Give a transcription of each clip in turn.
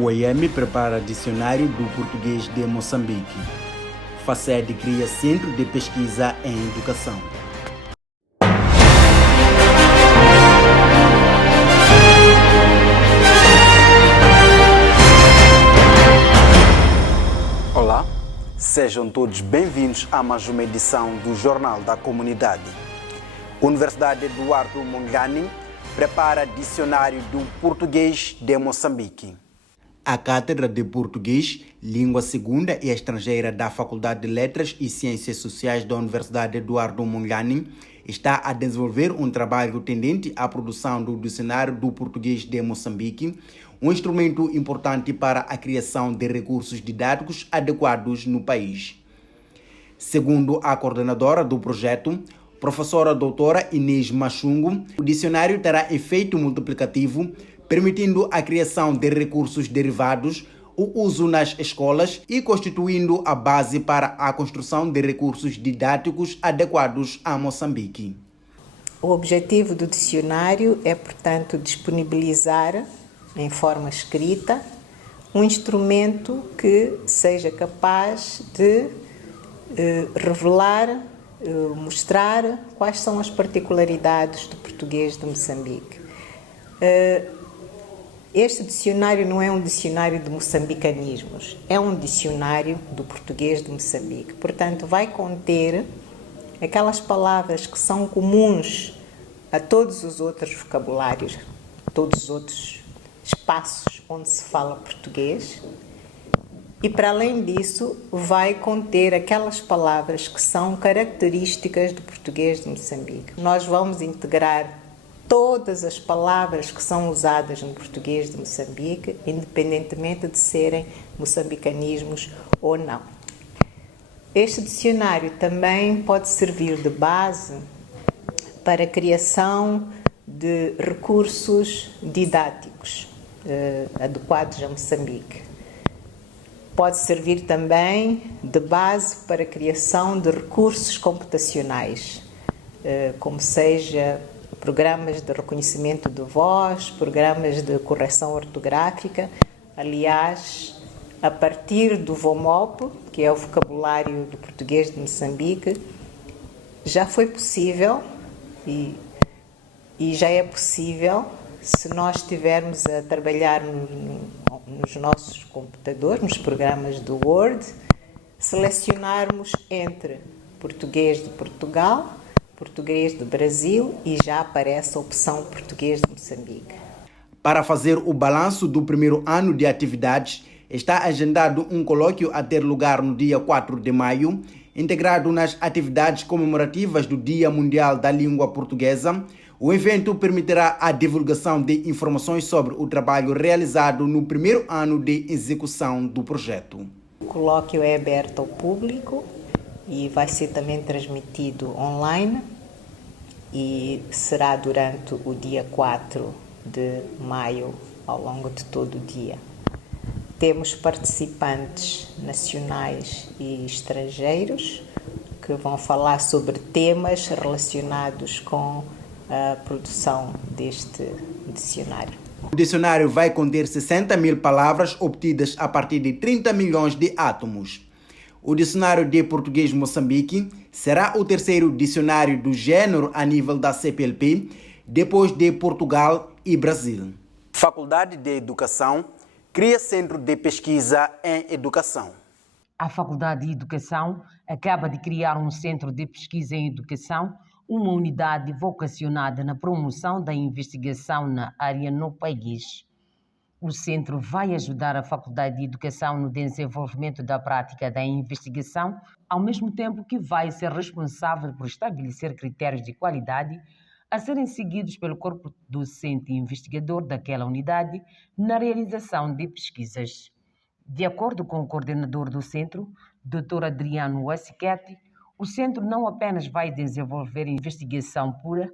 O IEM prepara dicionário do português de Moçambique. FACED cria Centro de Pesquisa em Educação. Olá, sejam todos bem-vindos a mais uma edição do Jornal da Comunidade. Universidade Eduardo Mondlane prepara dicionário do português de Moçambique. A Cátedra de Português, Língua Segunda e Estrangeira da Faculdade de Letras e Ciências Sociais da Universidade Eduardo Mondlane está a desenvolver um trabalho tendente à produção do Dicionário do Português de Moçambique, um instrumento importante para a criação de recursos didáticos adequados no país. Segundo a coordenadora do projeto, professora doutora Inês Machungo, o dicionário terá efeito multiplicativo, permitindo a criação de recursos derivados, o uso nas escolas e constituindo a base para a construção de recursos didáticos adequados a Moçambique. O objetivo do dicionário é, portanto, disponibilizar em forma escrita um instrumento que seja capaz de revelar, mostrar quais são as particularidades do português de Moçambique. Este dicionário não é um dicionário de moçambicanismos, é um dicionário do português de Moçambique. Portanto, vai conter aquelas palavras que são comuns a todos os outros vocabulários, todos os outros espaços onde se fala português. E, para além disso, vai conter aquelas palavras que são características do português de Moçambique. Nós vamos integrar todas as palavras que são usadas no português de Moçambique, independentemente de serem moçambicanismos ou não. Este dicionário também pode servir de base para a criação de recursos didáticos adequados a Moçambique. Pode servir também de base para a criação de recursos computacionais, como seja programas de reconhecimento de voz, programas de correção ortográfica. Aliás, a partir do VOMOP, que é o vocabulário do português de Moçambique, já foi possível e já é possível, se nós estivermos a trabalhar nos nossos computadores, nos programas do Word, selecionarmos entre português de Portugal, português do Brasil e já aparece a opção português de Moçambique. Para fazer o balanço do primeiro ano de atividades, está agendado um colóquio a ter lugar no dia 4 de maio, integrado nas atividades comemorativas do Dia Mundial da Língua Portuguesa. O evento permitirá a divulgação de informações sobre o trabalho realizado no primeiro ano de execução do projeto. O colóquio é aberto ao público e vai ser também transmitido online e será durante o dia 4 de maio, ao longo de todo o dia. Temos participantes nacionais e estrangeiros que vão falar sobre temas relacionados com a produção deste dicionário. O dicionário vai conter 60.000 palavras obtidas a partir de 30 milhões de átomos. O Dicionário de Português Moçambique será o terceiro dicionário do gênero a nível da CPLP, depois de Portugal e Brasil. Faculdade de Educação cria Centro de Pesquisa em Educação. A Faculdade de Educação acaba de criar um Centro de Pesquisa em Educação, uma unidade vocacionada na promoção da investigação na área no país. O centro vai ajudar a Faculdade de Educação no desenvolvimento da prática da investigação, ao mesmo tempo que vai ser responsável por estabelecer critérios de qualidade a serem seguidos pelo corpo docente e investigador daquela unidade na realização de pesquisas. De acordo com o coordenador do centro, Dr. Adriano Wassiquete, o centro não apenas vai desenvolver investigação pura,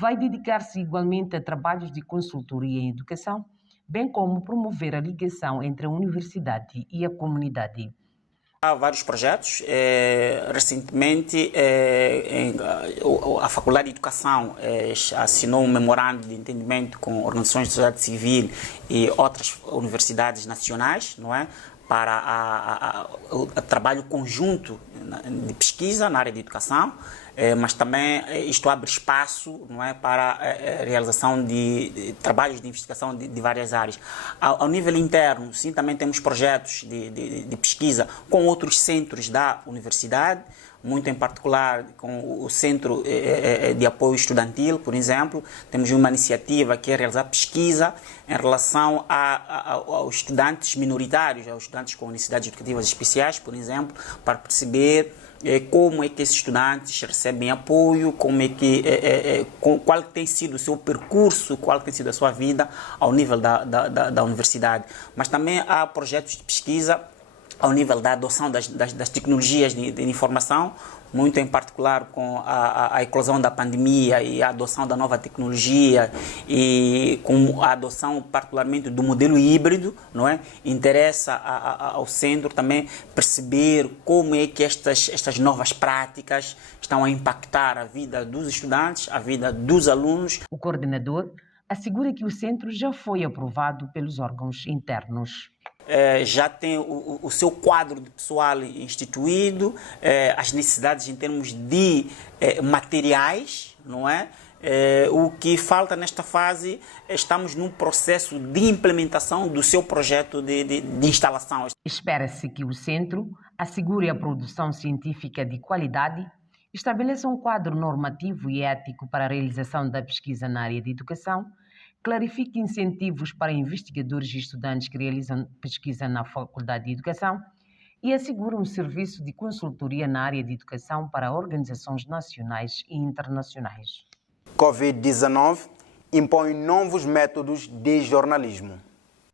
vai dedicar-se igualmente a trabalhos de consultoria em educação, bem como promover a ligação entre a universidade e a comunidade. Há vários projetos. Recentemente, a Faculdade de Educação assinou um memorando de entendimento com organizações de sociedade civil e outras universidades nacionais, não é? Para o trabalho conjunto de pesquisa na área de educação, mas também isto abre espaço, não é, para a realização de trabalhos de investigação de várias áreas. Ao nível interno, sim, também temos projetos de pesquisa com outros centros da universidade, muito em particular com o Centro de Apoio Estudantil, por exemplo. Temos uma iniciativa que é realizar pesquisa em relação aos estudantes minoritários, aos estudantes com necessidades educativas especiais, por exemplo, para perceber como é que esses estudantes recebem apoio, qual tem sido o seu percurso, qual tem sido a sua vida ao nível da universidade. Mas também há projetos de pesquisa ao nível da adoção das tecnologias de informação, muito em particular com a eclosão da pandemia e a adoção da nova tecnologia e com a adoção particularmente do modelo híbrido, não é? Interessa ao centro também perceber como é que estas novas práticas estão a impactar a vida dos estudantes, a vida dos alunos. O coordenador assegura que o centro já foi aprovado pelos órgãos internos. Já tem o seu quadro de pessoal instituído, as necessidades em termos de materiais, não é? O que falta nesta fase, estamos num processo de implementação do seu projeto de instalação. Espera-se que o centro assegure a produção científica de qualidade, estabeleça um quadro normativo e ético para a realização da pesquisa na área de educação, clarifique incentivos para investigadores e estudantes que realizam pesquisa na Faculdade de Educação e assegure um serviço de consultoria na área de educação para organizações nacionais e internacionais. Covid-19 impõe novos métodos de jornalismo.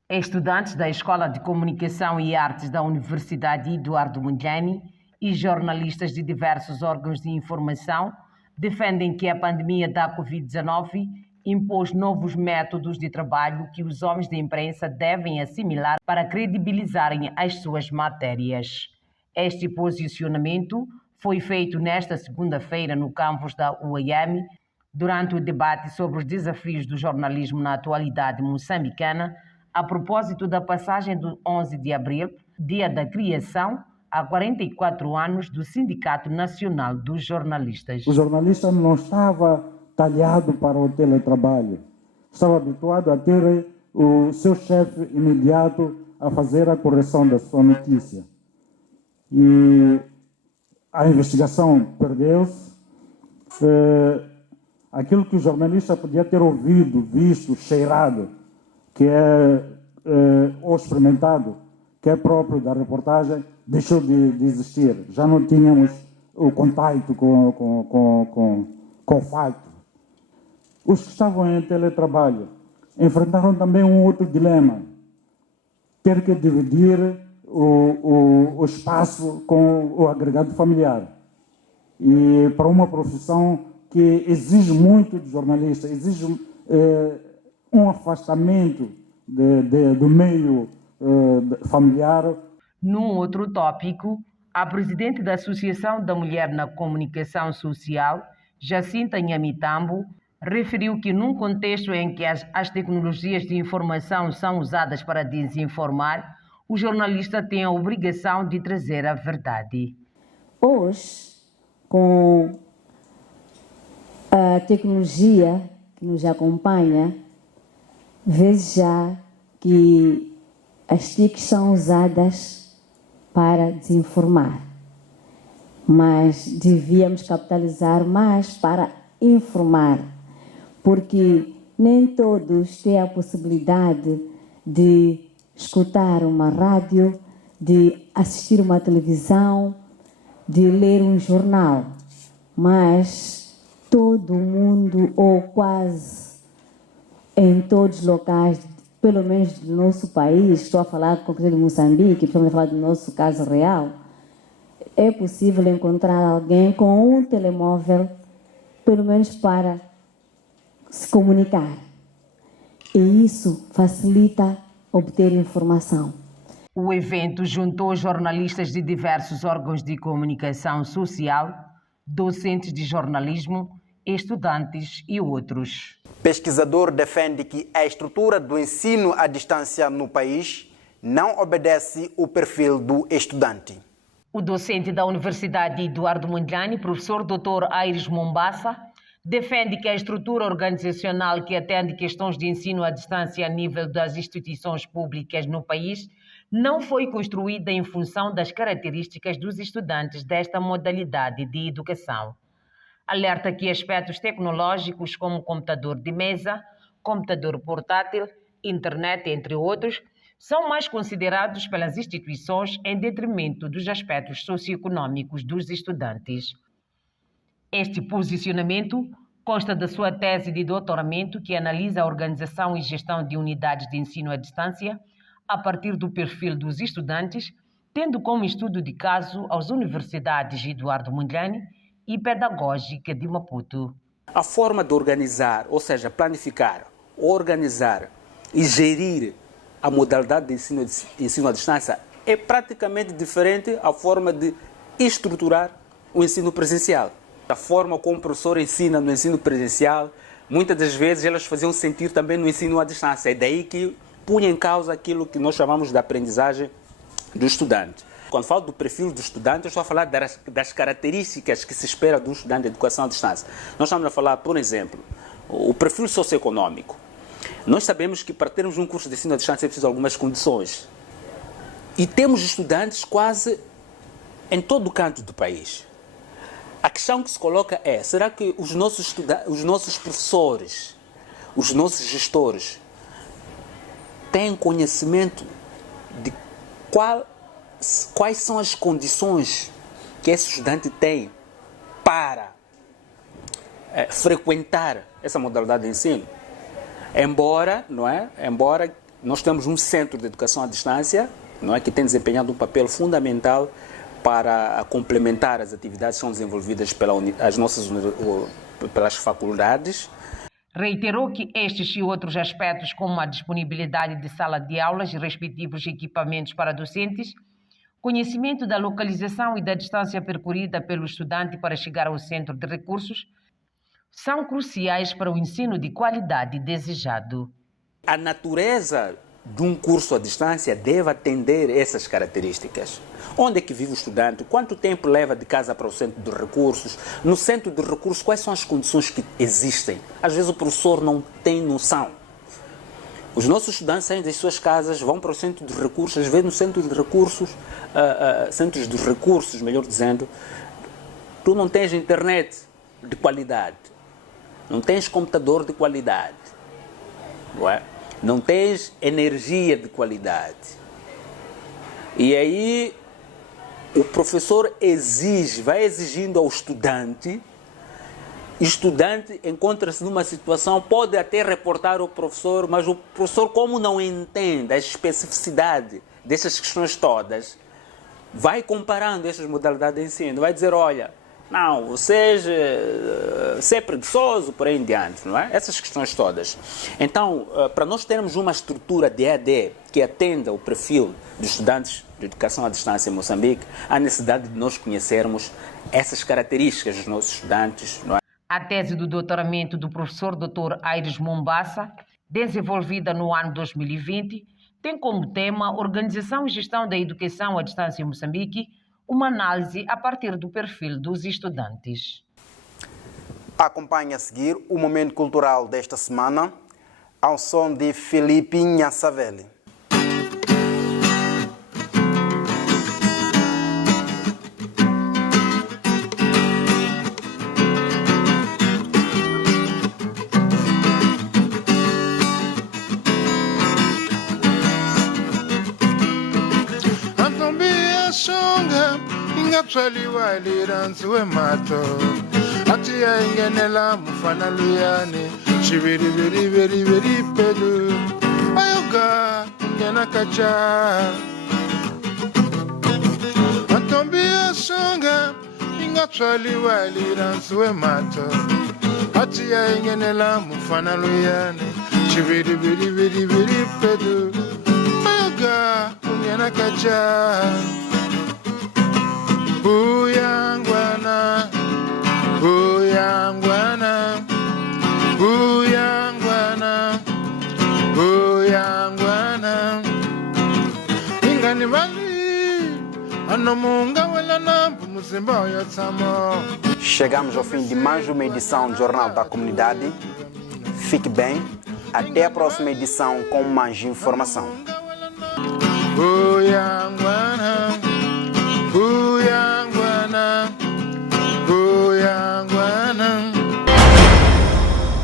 Estudantes da Escola de Comunicação e Artes da Universidade Eduardo Mondlane e jornalistas de diversos órgãos de informação defendem que a pandemia da Covid-19 impôs novos métodos de trabalho que os homens de imprensa devem assimilar para credibilizarem as suas matérias. Este posicionamento foi feito nesta segunda-feira no campus da UAM, durante o debate sobre os desafios do jornalismo na atualidade moçambicana, a propósito da passagem do 11 de abril, dia da criação, há 44 anos, do Sindicato Nacional dos Jornalistas. O jornalista não estava talhado para o teletrabalho. Estava habituado a ter o seu chefe imediato a fazer a correção da sua notícia. E a investigação perdeu-se. Aquilo que o jornalista podia ter ouvido, visto, cheirado, que ou experimentado, que é próprio da reportagem, deixou de existir. Já não tínhamos o contato com o fato. Os que estavam em teletrabalho enfrentaram também um outro dilema: ter que dividir o espaço com o agregado familiar. E para uma profissão que exige muito do jornalista, exige um afastamento do meio familiar. Num outro tópico, a presidente da Associação da Mulher na Comunicação Social, Jacinta Nhamitambo, referiu que num contexto em que as tecnologias de informação são usadas para desinformar, o jornalista tem a obrigação de trazer a verdade. Hoje, com a tecnologia que nos acompanha, vê-se já que as TICs são usadas para desinformar, mas devíamos capitalizar mais para informar, porque nem todos têm a possibilidade de escutar uma rádio, de assistir uma televisão, de ler um jornal, mas todo mundo, ou quase em todos os locais, pelo menos do nosso país, estou a falar com de Moçambique, estou a falar do nosso caso real, é possível encontrar alguém com um telemóvel, pelo menos para se comunicar. E isso facilita obter informação. O evento juntou jornalistas de diversos órgãos de comunicação social, docentes de jornalismo, estudantes e outros. Pesquisador defende que a estrutura do ensino à distância no país não obedece o perfil do estudante. O docente da Universidade Eduardo Mondlane, professor Dr. Aires Mombassa, defende que a estrutura organizacional que atende questões de ensino à distância a nível das instituições públicas no país não foi construída em função das características dos estudantes desta modalidade de educação. Alerta que aspectos tecnológicos como computador de mesa, computador portátil, internet, entre outros, são mais considerados pelas instituições em detrimento dos aspectos socioeconômicos dos estudantes. Este posicionamento consta da sua tese de doutoramento que analisa a organização e gestão de unidades de ensino à distância a partir do perfil dos estudantes, tendo como estudo de caso as universidades Eduardo Mondlane e Pedagógica de Maputo. A forma de organizar, ou seja, planificar, organizar e gerir a modalidade de ensino à distância é praticamente diferente à forma de estruturar o ensino presencial. A forma como o professor ensina no ensino presencial, muitas das vezes elas faziam sentir também no ensino à distância. É daí que punha em causa aquilo que nós chamamos de aprendizagem do estudante. Quando falo do perfil do estudante, eu estou a falar das características que se espera de um estudante de educação à distância. Nós estamos a falar, por exemplo, o perfil socioeconômico. Nós sabemos que para termos um curso de ensino à distância é preciso algumas condições. E temos estudantes quase em todo o canto do país. A questão que se coloca é, será que os nossos professores, os nossos gestores, têm conhecimento de quais são as condições que esse estudante tem para frequentar essa modalidade de ensino? Embora nós temos um centro de educação à distância, que tem desempenhado um papel fundamental para complementar as atividades que são desenvolvidas pelas faculdades. Reiterou que estes e outros aspectos, como a disponibilidade de sala de aulas e respectivos equipamentos para docentes, conhecimento da localização e da distância percorrida pelo estudante para chegar ao centro de recursos, são cruciais para o ensino de qualidade desejado. A natureza de um curso à distância deve atender essas características. Onde é que vive o estudante? Quanto tempo leva de casa para o centro de recursos? No centro de recursos, quais são as condições que existem? Às vezes o professor não tem noção. Os nossos estudantes saem das suas casas, vão para o centro de recursos, às vezes no centro de recursos, centros de recursos, melhor dizendo, tu não tens internet de qualidade, não tens computador de qualidade, não tens energia de qualidade. E aí o professor vai exigindo ao estudante encontra-se numa situação, pode até reportar ao professor, mas o professor, como não entende a especificidade dessas questões todas, vai comparando essas modalidades de ensino, vai dizer, olha, não, você é preguiçoso, por aí em diante, não é? Essas questões todas. Então, para nós termos uma estrutura de EAD que atenda o perfil dos estudantes de educação à distância em Moçambique, há necessidade de nós conhecermos essas características dos nossos estudantes, não é? A tese do doutoramento do professor Dr. Aires Mombassa, desenvolvida no ano 2020, tem como tema Organização e Gestão da Educação à Distância em Moçambique, uma análise a partir do perfil dos estudantes. Acompanhe a seguir o momento cultural desta semana, ao som de Felipe Nhaçavelli. Swaliwa liranzwe mato Atia ingenela mufana luyane Shibiri biri biri biri pelu Ayoga ingena kacha Antombia songa Inga swaliwa liranzwe mato Atia ingenela mufana luyane Shibiri biri biri biri pelu Ayoga yena kacha Uyangwana Uyangwana Uyangwana Uyangwana Ingani vali Anomunga wala nampu musimba yatsamo. Chegamos ao fim de mais uma edição do Jornal da Comunidade. Fique bem, até a próxima edição com mais informação. Uyangwana